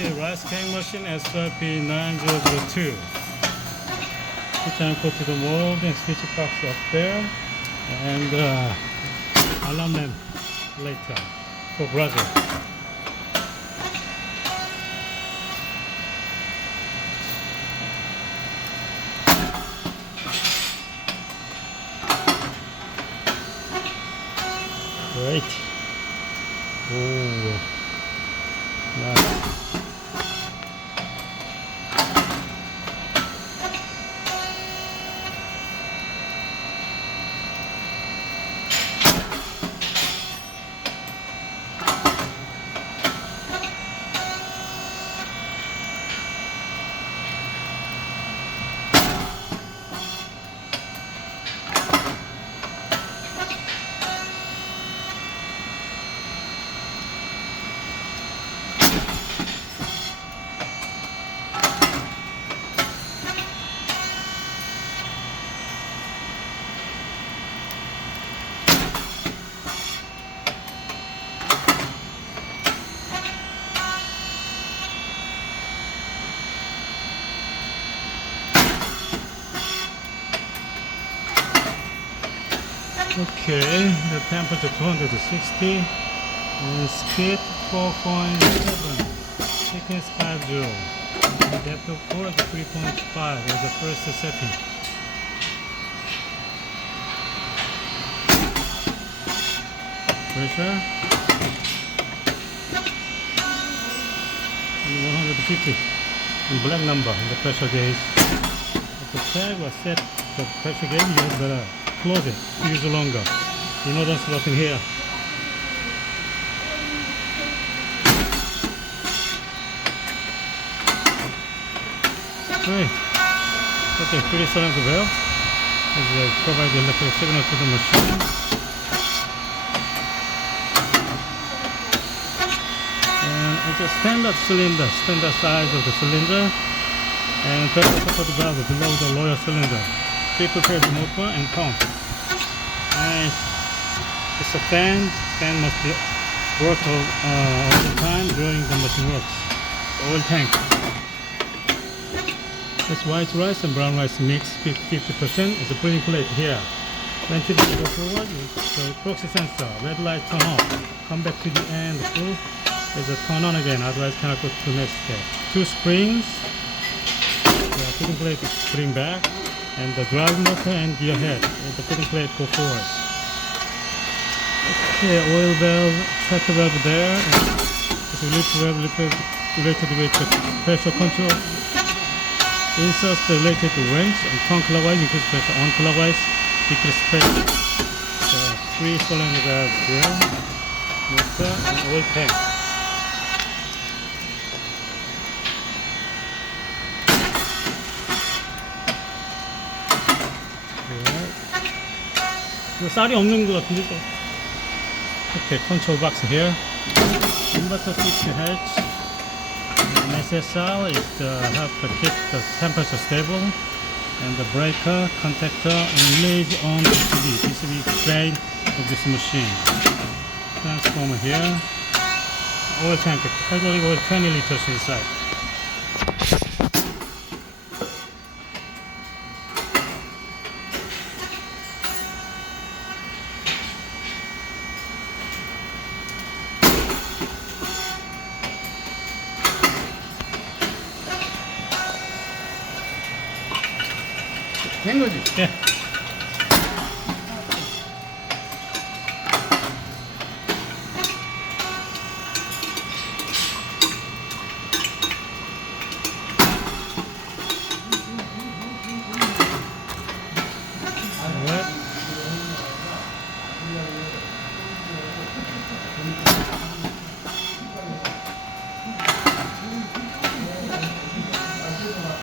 Okay, rice cake machine SYP9002. Titanium Coated Moulds and switch box up there, and alarm lamp later for brother. Great. Oh, nice. Okay, the temperature 260 and speed 4.7, thickness 50, depth of core is 3.5 as the first setting. Pressure 150 and black number in the pressure gauge. If the tag was set the pressure gauge, you have better close it to use longer. You know that's nothing here. Great. Okay, 3 cylinders valve as they provide the electrical signal to the machine. And it's a standard cylinder, standard size of the cylinder, and pressure support valve below the lower cylinder. People prepare the motor and pump. And it's a fan. Fan must be worked all the time during the machine works. Oil tank. It's white rice and brown rice mix 50%. It's a breathing plate here. When tips go forward, the proxy sensor. Red light turn off. Come back to the end. Full. There's a turn on again. Otherwise cannot go to the next step. 2 springs. The breathing plate is spring back. And the drive motor and gear head, and the fitting plate go forward. Okay, oil valve, tractor valve there, and it's related with the pressure control. Inserts related to wrench and counterclockwise, increase pressure, on-clockwise, decrease pressure. So 3 cylinder valve there, motor and oil tank. 이거 쌀이 없는 것 같은데 또. Okay, control box here. Inverter switch hatch. SSR is to help to keep the temperature stable. And the breaker, contactor, and relays on the PCB brain of this machine. Transformer here. Oil tank, hydraulic oil 20 liters inside. 된 거지? 네.